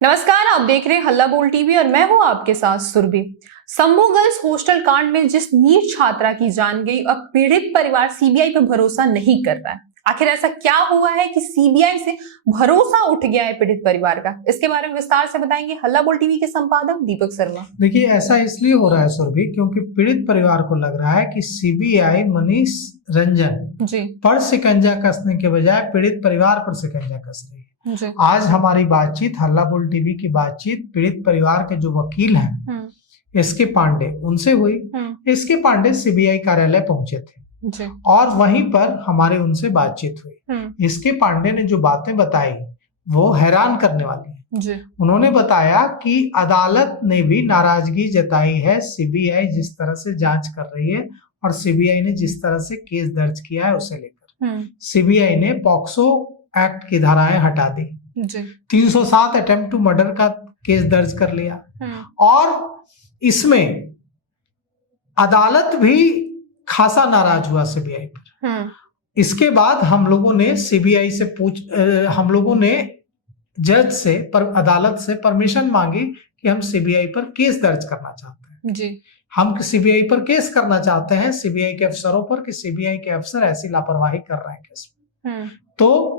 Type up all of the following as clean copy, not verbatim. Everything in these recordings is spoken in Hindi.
नमस्कार, आप देख रहे हैं हल्ला बोल टीवी और मैं हूं आपके साथ सुरभि। संभू गर्ल्स हॉस्टल कांड में जिस नीट छात्रा की जान गई, अब पीड़ित परिवार सीबीआई पर भरोसा नहीं कर रहा है। आखिर ऐसा क्या हुआ है कि सीबीआई से भरोसा उठ गया है पीड़ित परिवार का? इसके बारे में विस्तार से बताएंगे हल्ला बोल टीवी के संपादक दीपक शर्मा। देखिए, ऐसा इसलिए हो रहा है सुरभि, क्योंकि पीड़ित परिवार को लग रहा है कि सीबीआई मनीष रंजन पर शिकंजा कसने के बजाय पीड़ित परिवार पर शिकंजा कस रही है। आज हमारी बातचीत, हल्ला बोल टीवी की बातचीत पीड़ित परिवार के जो वकील हैं एसके पांडे, उनसे हुई। एसके पांडे सीबीआई कार्यालय पहुंचे थे और वहीं पर हमारे उनसे बातचीत हुई। एसके पांडे ने जो बातें बताई वो हैरान करने वाली है। उन्होंने बताया कि अदालत ने भी नाराजगी जताई है सीबीआई जिस तरह से जांच कर रही है और सीबीआई ने जिस तरह से केस दर्ज किया है उसे लेकर। सीबीआई ने पॉक्सो एक्ट की धाराएं हटा दी, 307 अटेम्प्ट टू मर्डर का केस दर्ज कर लिया और इसमें अदालत भी खासा नाराज हुआ सीबीआई पर। इसके बाद हम लोगों ने सीबीआई से हम लोगों ने जज से अदालत से परमिशन मांगी कि हम सीबीआई पर केस दर्ज करना चाहते हैं। हम सीबीआई पर केस करना चाहते हैं, सीबीआई के अफसरों पर, कि सीबीआई के अफसर ऐसी लापरवाही कर रहे हैं केस में। तो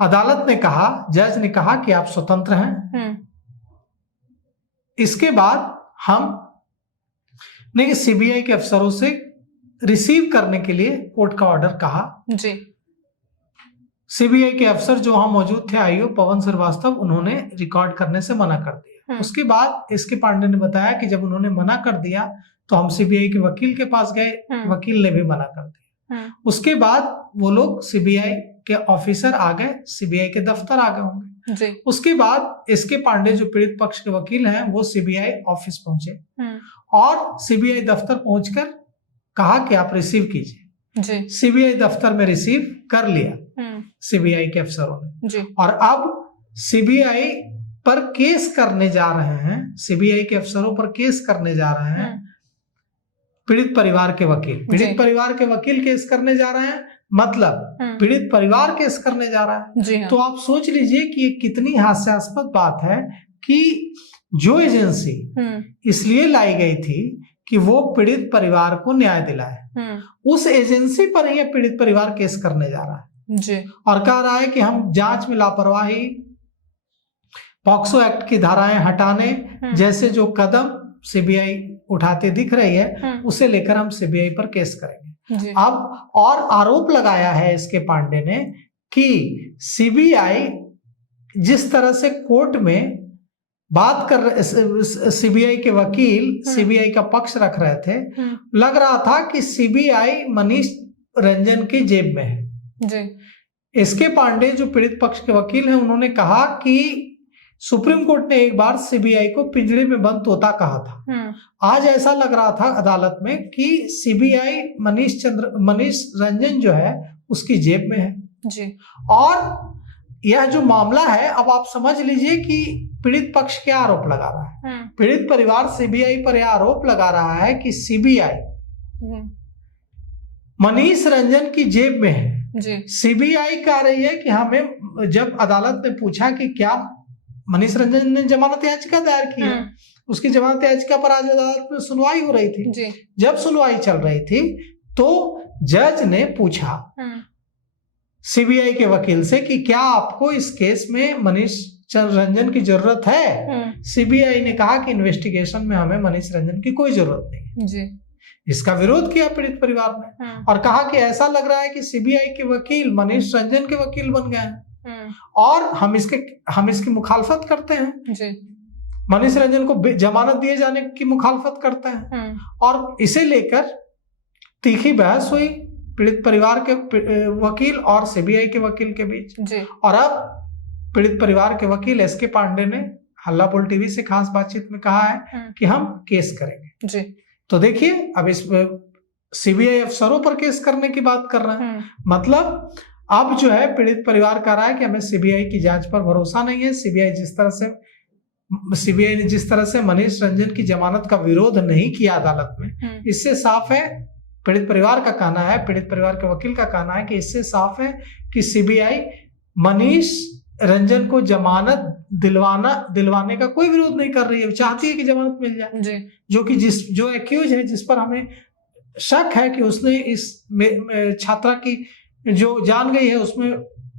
अदालत ने कहा, जज ने कहा कि आप स्वतंत्र हैं। इसके बाद हमने सीबीआई के अफसरों से रिसीव करने के लिए कोर्ट का ऑर्डर कहा। सीबीआई के अफसर जो वहां मौजूद थे, आईओ पवन श्रीवास्तव, उन्होंने रिकॉर्ड करने से मना कर दिया। उसके बाद एसके पांडे ने बताया कि जब उन्होंने मना कर दिया तो हम सीबीआई के वकील के पास गए, वकील ने भी मना कर दिया। उसके बाद वो लोग सीबीआई के ऑफिसर आ गए, सीबीआई के दफ्तर आ गए होंगे। उसके बाद एसके पांडे जो पीड़ित पक्ष के वकील हैं वो सीबीआई ऑफिस पहुंचे और सीबीआई दफ्तर पहुंचकर कहा कि आप रिसीव कीजिए। सीबीआई दफ्तर में रिसीव कर लिया सीबीआई के अफसरों ने और अब सीबीआई पर केस करने जा रहे हैं, सीबीआई के अफसरों पर केस करने जा रहे हैं पीड़ित परिवार के वकील। पीड़ित परिवार के वकील केस करने जा रहे हैं, मतलब पीड़ित परिवार केस करने जा रहा है। तो आप सोच लीजिए कि ये कितनी हास्यास्पद बात है कि जो एजेंसी इसलिए लाई गई थी कि वो पीड़ित परिवार को न्याय दिलाए, उस एजेंसी पर ही पीड़ित परिवार केस करने जा रहा है और कह रहा है कि हम जांच में लापरवाही, पॉक्सो एक्ट की धाराएं हटाने जैसे जो कदम सीबीआई उठाते दिख रही है उसे लेकर हम सीबीआई पर केस करेंगे। अब और आरोप लगाया है इसके पांडे ने कि सीबीआई जिस तरह से कोर्ट में बात कर रहे, सीबीआई के वकील सीबीआई का पक्ष रख रहे थे, लग रहा था कि सीबीआई मनीष रंजन की जेब में है। इसके पांडे जो पीड़ित पक्ष के वकील हैं, उन्होंने कहा कि सुप्रीम कोर्ट ने एक बार सीबीआई को पिंजरे में बंद तोता कहा था। आज ऐसा लग रहा था अदालत में कि सीबीआई मनीष रंजन जो है उसकी जेब में है। और यह जो मामला है, अब आप समझ लीजिए कि पीड़ित पक्ष क्या आरोप लगा रहा है। पीड़ित परिवार सीबीआई पर यह आरोप लगा रहा है कि सीबीआई मनीष रंजन की जेब में है। सीबीआई कह रही है कि हमें, जब अदालत ने पूछा कि क्या मनीष रंजन ने जमानत याचिका दायर की है, उसकी जमानत याचिका पर आज अदालत में सुनवाई हो रही थी। जब सुनवाई चल रही थी तो जज ने पूछा सीबीआई के वकील से कि क्या आपको इस केस में मनीष रंजन की जरूरत है? सीबीआई ने कहा कि इन्वेस्टिगेशन में हमें मनीष रंजन की कोई जरूरत नहीं। इसका विरोध किया पीड़ित परिवार ने और कहा कि ऐसा लग रहा है कि सीबीआई के वकील मनीष रंजन के वकील बन गए हैं और हम इसकी मुखालफत करते हैं। मनीष रंजन को जमानत दिए जाने की मुखालफत करते हैं और इसे लेकर तीखी बहस हुई पीड़ित परिवार के वकील और सीबीआई के वकील के बीच। और अब पीड़ित परिवार के वकील एसके पांडे ने हल्ला बोल टीवी से खास बातचीत में कहा है कि हम केस करेंगे। तो देखिए, अब इस सीबीआई अफसरों पर केस करने की बात कर रहे हैं। मतलब अब जो है पीड़ित परिवार कह रहा है कि हमें सीबीआई की जांच पर भरोसा नहीं है। सीबीआई ने जिस तरह से मनीष रंजन की जमानत का विरोध नहीं किया अदालत में, इससे साफ है, पीड़ित परिवार का कहना है, पीड़ित परिवार के वकील का कहना है कि इससे साफ है कि सीबीआई मनीष रंजन को जमानत दिलवाने का कोई विरोध नहीं कर रही है, चाहती है कि जमानत मिल जाए जी। जो कि जो एक्यूज है, जिस पर हमें शक है कि उसने इस छात्रा की जो जान गई है उसमें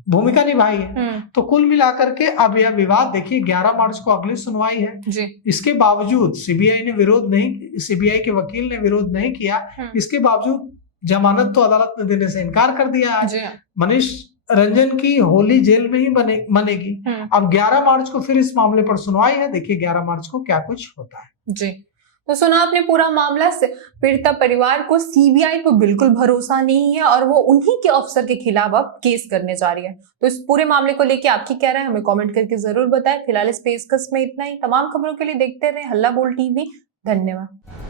भूमिका निभाई है। तो कुल मिलाकर के अब यह विवाद देखिए 11 मार्च को अगली सुनवाई है जी। इसके बावजूद सीबीआई के वकील ने विरोध नहीं किया, इसके बावजूद जमानत तो अदालत ने देने से इनकार कर दिया है। मनीष रंजन की होली जेल में ही बनेगी। अब 11 मार्च को फिर इस मामले पर सुनवाई है, देखिए 11 मार्च को क्या कुछ होता है। जी, तो सुना आपने पूरा मामला से। पीड़िता परिवार को सीबीआई पर बिल्कुल भरोसा नहीं है और वो उन्हीं के अफसर के खिलाफ अब केस करने जा रही है। तो इस पूरे मामले को लेके आपकी क्या राय है हमें कमेंट करके जरूर बताएं। फिलहाल इस पेशकश में इतना ही। तमाम खबरों के लिए देखते रहे हल्ला बोल टीवी। धन्यवाद।